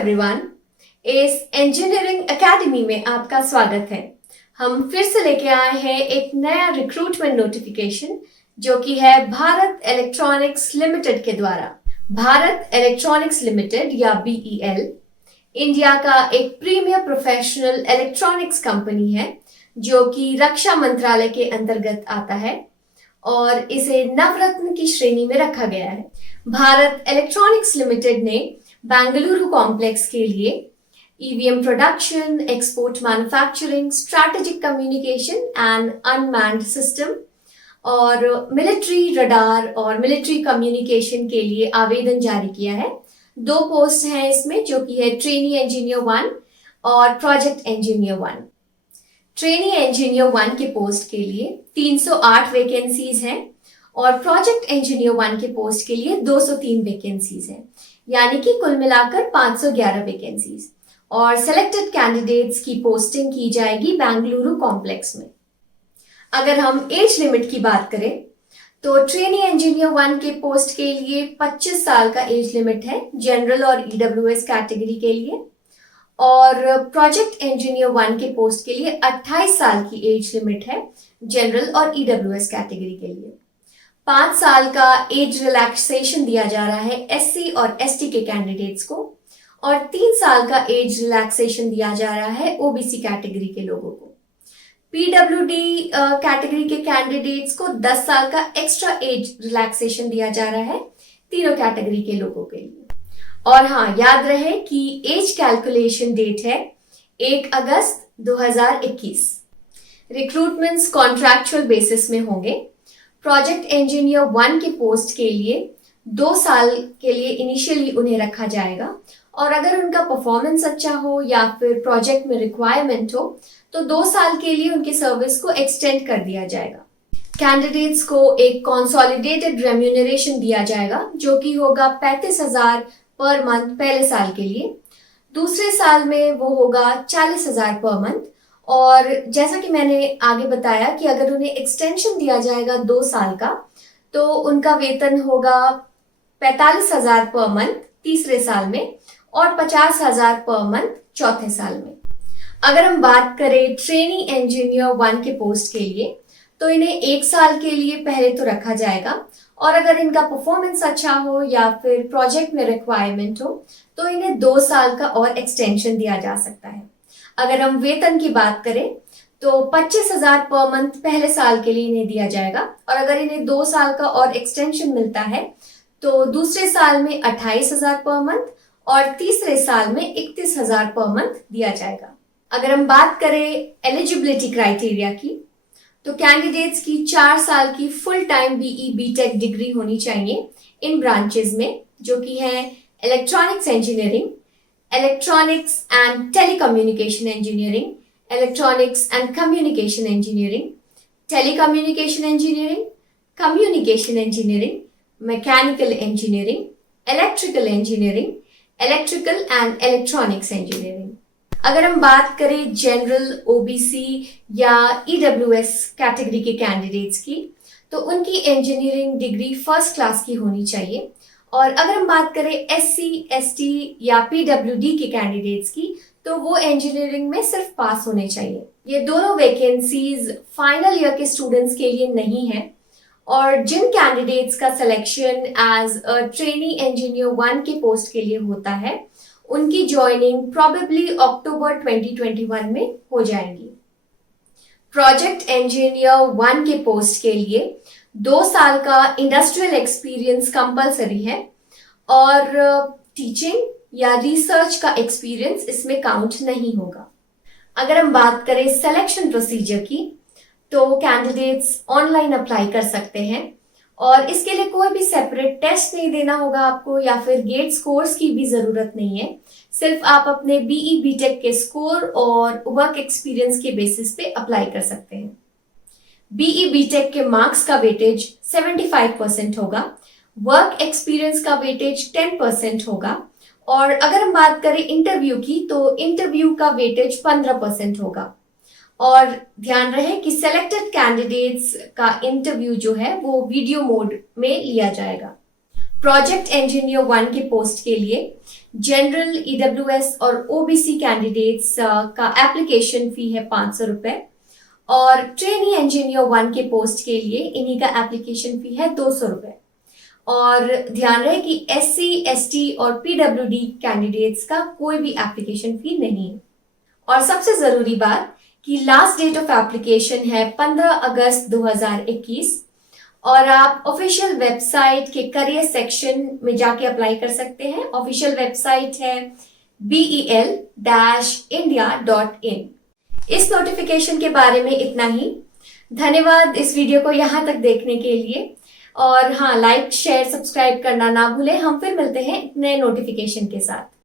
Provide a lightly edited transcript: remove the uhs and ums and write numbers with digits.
Everyone, इस engineering academy में आपका स्वागत है। हम फिर से लेके आए हैं एक नया रिक्रूटमेंट नोटिफिकेशन जो कि है भारत इलेक्ट्रॉनिक्स लिमिटेड के द्वारा। भारत इलेक्ट्रॉनिक्स लिमिटेड या BEL इंडिया का एक प्रीमियर प्रोफेशनल इलेक्ट्रॉनिक्स कंपनी है जो कि रक्षा मंत्रालय के अंतर्गत आता है और इसे नवरत्न की श्रेणी में रखा गया है। भारत इलेक्ट्रॉनिक्स लिमिटेड ने बेंगलुरु कॉम्प्लेक्स के लिए EVM production, export manufacturing, strategic communication and unmanned system और मिलिट्री रडार और मिलिट्री कम्युनिकेशन के लिए आवेदन जारी किया है। 2 पोस्ट हैं इसमें जो कि है ट्रेनी इंजीनियर 1 और प्रोजेक्ट इंजीनियर 1। ट्रेनी इंजीनियर 1 के पोस्ट के लिए 308 वैकेंसीज हैं और प्रोजेक्ट इंजीनियर 1 के पोस्ट के लिए 203 वैकेंसीज हैं, यानी कि कुल मिलाकर 511 वैकेंसीज। और सिलेक्टेड कैंडिडेट्स की पोस्टिंग की जाएगी बेंगलुरु कॉम्प्लेक्स में। अगर हम एज लिमिट की बात करें तो ट्रेनी इंजीनियर 1 के पोस्ट के लिए 25 साल का एज लिमिट है जनरल और EWS कैटेगरी के लिए, और प्रोजेक्ट इंजीनियर 1 के पोस्ट के लिए 28 साल की एज लिमिट है जनरल और EWS कैटेगरी के लिए। 5 साल का एज रिलैक्सेशन दिया जा रहा है SC और ST के कैंडिडेट्स को, और 3 साल का एज रिलैक्सेशन दिया जा रहा है OBC कैटेगरी के लोगों को। PWD कैटेगरी के कैंडिडेट्स को 10 साल का एक्स्ट्रा एज रिलैक्सेशन दिया जा रहा है तीनों कैटेगरी के लोगों के लिए। और हाँ, याद रहे कि एज कैलकुलेशन डेट है 1 अगस्त 2021। रिक्रूटमेंट्स कॉन्ट्रैक्चुअल बेसिस में होंगे। प्रोजेक्ट इंजीनियर 1 के पोस्ट के लिए 2 साल के लिए इनिशियली उन्हें रखा जाएगा, और अगर उनका परफॉर्मेंस अच्छा हो या फिर प्रोजेक्ट में रिक्वायरमेंट हो तो 2 साल के लिए उनकी सर्विस को एक्सटेंड कर दिया जाएगा। कैंडिडेट्स को एक कंसोलिडेटेड रेम्यूनरेशन दिया जाएगा जो कि होगा 35,000 पर मंथ पहले साल के लिए। दूसरे साल में वो होगा 40,000 पर मंथ, और जैसा कि मैंने आगे बताया कि अगर उन्हें एक्सटेंशन दिया जाएगा 2 साल का तो उनका वेतन होगा 45,000 पर मंथ तीसरे साल में और 50,000 पर मंथ चौथे साल में। अगर हम बात करें ट्रेनी इंजीनियर 1 के पोस्ट के लिए तो इन्हें 1 साल के लिए पहले तो रखा जाएगा, और अगर इनका परफॉर्मेंस अच्छा हो या फिर प्रोजेक्ट में रिक्वायरमेंट हो तो इन्हें 2 साल का और एक्सटेंशन दिया जा सकता है। अगर हम वेतन की बात करें तो 25,000 पर मंथ पहले साल के लिए इन्हें दिया जाएगा, और अगर इन्हें 2 साल का और एक्सटेंशन मिलता है तो दूसरे साल में 28,000 पर मंथ और तीसरे साल में 31,000 पर मंथ दिया जाएगा। अगर हम बात करें एलिजिबिलिटी क्राइटेरिया की तो कैंडिडेट्स की 4 साल की full time BE BTech degree होनी चाहिए इन ब्रांचेस में, जो कि है electronics engineering, electronics and telecommunication engineering, electronics and communication engineering, telecommunication engineering, communication engineering, mechanical engineering, electrical engineering, electrical and electronics engineering. अगर हम बात करें जनरल, OBC या EWS कैटेगरी के कैंडिडेट्स की तो उनकी इंजीनियरिंग डिग्री फर्स्ट क्लास की होनी चाहिए, और अगर हम बात करें SC, ST या PWD के कैंडिडेट्स की तो वो इंजीनियरिंग में सिर्फ पास होने चाहिए। ये दोनों वैकेंसीज फाइनल ईयर के स्टूडेंट्स के लिए नहीं है, और जिन कैंडिडेट्स का selection as a trainee engineer 1 के पोस्ट के लिए होता है उनकी ज्वाइनिंग प्रोबेबली अक्टूबर 2021 में हो जाएगी। प्रोजेक्ट इंजीनियर 1 के पोस्ट के लिए 2 साल का इंडस्ट्रियल एक्सपीरियंस कंपलसरी है, और टीचिंग या रिसर्च का एक्सपीरियंस इसमें काउंट नहीं होगा। अगर हम बात करें सिलेक्शन प्रोसीजर की तो कैंडिडेट्स ऑनलाइन अप्लाई कर सकते हैं, और इसके लिए कोई भी सेपरेट टेस्ट नहीं देना होगा आपको, या फिर गेट स्कोर्स की भी जरूरत नहीं है। सिर्फ आप अपने BE BTech के स्कोर और वर्क एक्सपीरियंस के बेसिस पे अप्लाई कर सकते हैं। BE BTech के मार्क्स का वेटेज 75% होगा, वर्क एक्सपीरियंस का वेटेज 10% होगा, और अगर हम बात करें इंटरव्यू की तो इंटरव्यू का वेटेज 15% होगा। और ध्यान रहे कि सिलेक्टेड कैंडिडेट्स का इंटरव्यू जो है वो वीडियो मोड में लिया जाएगा। प्रोजेक्ट इंजीनियर 1 के पोस्ट के लिए जनरल, ईडब्ल्यूएस और ओबीसी कैंडिडेट्स का एप्लीकेशन फी है 500 रुपए और ट्रेनी इंजीनियर 1 के पोस्ट के लिए इन्हीं का एप्लीकेशन फी है 200 रुपए। और ध्यान रहे कि एससी, एसटी और पीडब्ल्यूडी कैंडिडेट्स का कोई भी एप्लीकेशन फी नहीं है। और सबसे जरूरी बात कि लास्ट डेट ऑफ एप्लीकेशन है 15 अगस्त 2021 और आप ऑफिशियल वेबसाइट के करियर सेक्शन में जाके अप्लाई कर सकते हैं। ऑफिशियल वेबसाइट है bel-india.in। इस नोटिफिकेशन के बारे में इतना ही। धन्यवाद इस वीडियो को यहाँ तक देखने के लिए। और हाँ, लाइक, शेयर, सब्सक्राइब करना ना भूलें। हम फिर मिलते हैं नए नोटिफिकेशन के साथ।